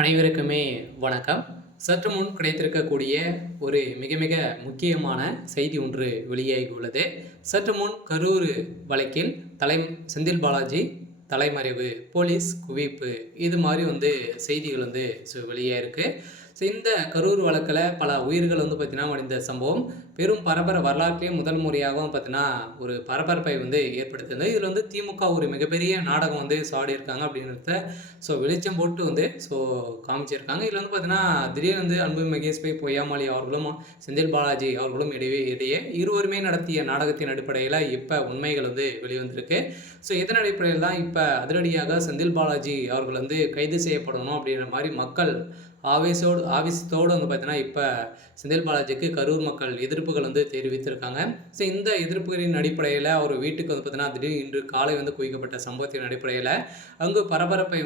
அனைவருக்குமே வணக்கம். சற்று முன் கிடைத்திருக்கக்கூடிய ஒரு மிக மிக முக்கியமான செய்தி ஒன்று வெளியாகி உள்ளது. சற்று முன் கரூர் வழக்கில் செந்தில் பாலாஜி தலைமறைவு, போலீஸ் குவிப்பு, இது மாதிரி செய்திகள் வெளியாயிருக்கு. இந்த கரூர் வழக்கில் பல உயிர்கள் பார்த்தீங்கன்னா மடிந்த சம்பவம் பெரும் வரலாற்றிலேயே முதல் முறையாகவும் பார்த்தீங்கன்னா ஒரு பரபரப்பை ஏற்படுத்தியது. இதில் திமுக ஒரு மிகப்பெரிய நாடகம் சாடியிருக்காங்க அப்படின்றத வெளிச்சம் போட்டு காமிச்சிருக்காங்க. இதில் பார்த்தீங்கன்னா திடீர்னு அன்பு மகேஷ் பை பொய்யாமொழி அவர்களும் செந்தில் பாலாஜி அவர்களும் இடையே இருவருமே நடத்திய நாடகத்தின் அடிப்படையில் இப்போ உண்மைகள் வெளிவந்திருக்கு. இதன் அடிப்படையில் தான் இப்போ அதிரடியாக செந்தில் பாலாஜி அவர்கள் கைது செய்யப்படணும் அப்படின்ற மாதிரி மக்கள் ஆவேசத்தோடு பார்த்தீங்கன்னா இப்போ செந்தில் பாலாஜிக்கு கரூர் மக்கள் எதிர்ப்புகள் தெரிவித்திருக்காங்க. இந்த எதிர்ப்புகளின் அடிப்படையில் அவர் வீட்டுக்கு பார்த்தீங்கன்னா திடீர் இன்று காலை குவிக்கப்பட்ட சம்பவத்தின் அடிப்படையில் அங்கு பரபரப்பை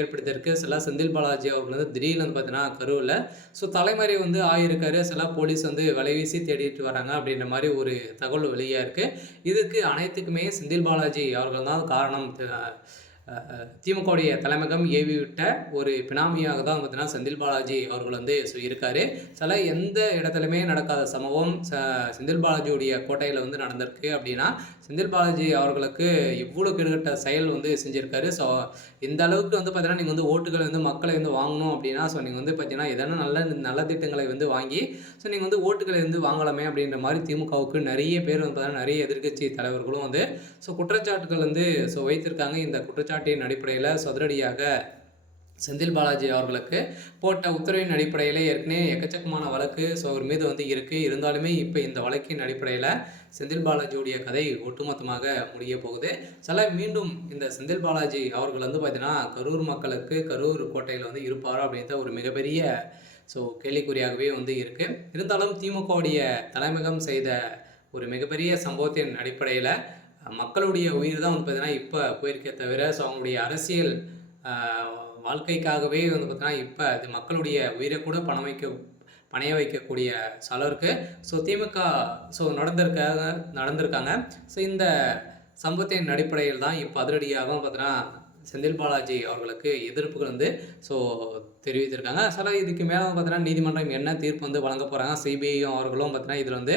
ஏற்படுத்தியிருக்கு. சில செந்தில் பாலாஜி அவர்கள் திடீர்னு பார்த்தீங்கன்னா கரூரில் தலைமறை ஆகியிருக்காரு. சில போலீஸ் வலைவீசி தேடிட்டு வராங்க அப்படின்ற மாதிரி ஒரு தகவல் வெளியாக இருக்குது. இதுக்கு அனைத்துக்குமே செந்தில் பாலாஜி அவர்கள் தான் காரணம். திமுகவுடைய தலைமையகம் ஏவி விட்ட ஒரு பினாமியாக தான் பார்த்தீங்கன்னா செந்தில் பாலாஜி அவர்கள் இருக்கார். சில எந்த இடத்துலையுமே நடக்காத சம்பவம் செந்தில் பாலாஜியுடைய கோட்டையில் நடந்திருக்கு அப்படின்னா செந்தில் பாலாஜி அவர்களுக்கு இவ்வளோ கெடுகட்ட செயல் செஞ்சுருக்காரு. இந்த அளவுக்கு பார்த்தீங்கன்னா நீங்கள் ஓட்டுகளை மக்களை வாங்கணும் அப்படின்னா நீங்கள் பார்த்தீங்கன்னா எதனா நல்ல திட்டங்களை வாங்கி நீங்கள் ஓட்டுகளை வாங்கலாமே அப்படின்ற மாதிரி திமுகவுக்கு நிறைய பேர் பார்த்தீங்கன்னா நிறைய எதிர்க்கட்சி தலைவர்களும் குற்றச்சாட்டுகள் வைத்திருக்காங்க. இந்த குற்றச்சாட்டின் அடிப்படையில் அதிரடியாக செந்தில் பாலாஜி அவர்களுக்கு போட்ட உத்தரவின் அடிப்படையில் ஏற்கனவே எக்கச்சக்கமான வழக்கு அவர் மீது இருக்குது. இருந்தாலுமே இப்போ இந்த வழக்கின் அடிப்படையில் செந்தில் பாலாஜியுடைய கதை ஒட்டுமொத்தமாக முடிய போகுது. மீண்டும் இந்த செந்தில் பாலாஜி அவர்கள் பார்த்தீங்கன்னா கரூர் மக்களுக்கு கரூர் கோட்டையில் இருப்பாரோ அப்படின்ற ஒரு மிகப்பெரிய கேள்விக்குறியாகவே இருக்குது. இருந்தாலும் திமுகவுடைய தலைமையகம் செய்த ஒரு மிகப்பெரிய சம்பவத்தின் அடிப்படையில் மக்களுடைய உயிர் தான் பார்த்தீங்கன்னா இப்போ போயிருக்கே தவிர அவங்களுடைய அரசியல் வாழ்க்கைக்காகவே பார்த்தீங்கன்னா இப்போ அது மக்களுடைய உயிரை கூட பணைய வைக்கக்கூடிய அளவுக்கு திமுக நடந்திருக்காங்க. இந்த சம்பவத்தின் அடிப்படையில் தான் இப்போ அதிரடியாகவும் பார்த்தீங்கன்னா செந்தில் பாலாஜி அவர்களுக்கு எதிர்ப்புகள் தெரிவித்திருக்காங்க. இதுக்கு மேலே பார்த்தீங்கன்னா நீதிமன்றம் என்ன தீர்ப்பு வழங்க போகிறாங்க, சிபிஐயும் அவர்களும் பார்த்தீங்கன்னா இதில்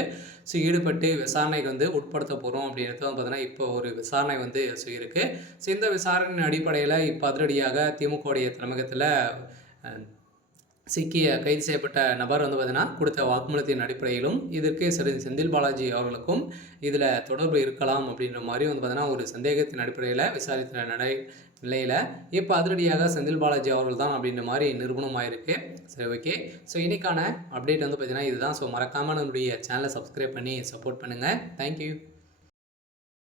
ஈடுபட்டு விசாரணைக்கு உட்படுத்த போகிறோம் அப்படின்றது பார்த்தீங்கன்னா இப்போ ஒரு விசாரணை இருக்குது. இந்த விசாரணையின் அடிப்படையில் இப்போ அதிரடியாக திமுகவுடைய தலைமையகத்தில் கைது செய்யப்பட்ட நபர் பார்த்தீங்கன்னா கொடுத்த வாக்குமூலத்தின் அடிப்படையிலும் இதற்கு செந்தில் பாலாஜி அவர்களுக்கும் இதில் தொடர்பு இருக்கலாம் அப்படின்ற மாதிரி பார்த்தீங்கன்னா ஒரு சந்தேகத்தின் அடிப்படையில் விசாரித்த நிலையில் இப்போ அதிரடியாக செந்தில் பாலாஜி அவர்கள் தான் அப்படின்ற மாதிரி நிரூபணமாயிருக்கு. சரி, ஓகே. இன்றைக்கான அப்டேட் பார்த்தீங்கன்னா இதுதான். மறக்காமல் நம்மளுடைய சேனலை சப்ஸ்கிரைப் பண்ணி சப்போர்ட் பண்ணுங்கள். தேங்க்யூ.